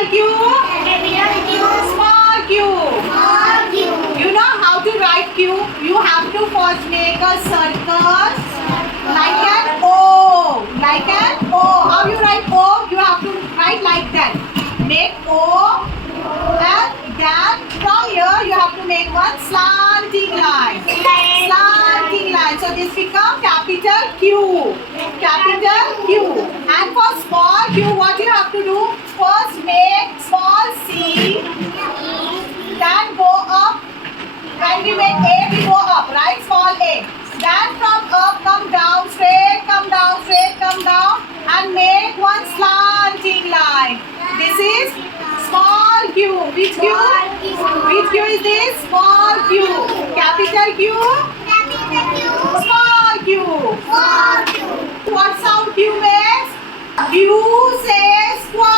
Capital Q. Small q. You know how to write Q? You have to first make a circle like an O. Like an O. How you write O? You have to write like that. Make O, and then from here you have to make one slanting line. Slanting line. So this becomes capital Q. Capital Q. And for small q, what you have to do? First make small c, then go up. When we make A, we go up, right? Small a. Then from up, come down, straight, come down, straight, come down, and make one slanting line. This is small q. Which q? Which q is this? Small q. Capital Q. Small q. What sound q makes? Q says what?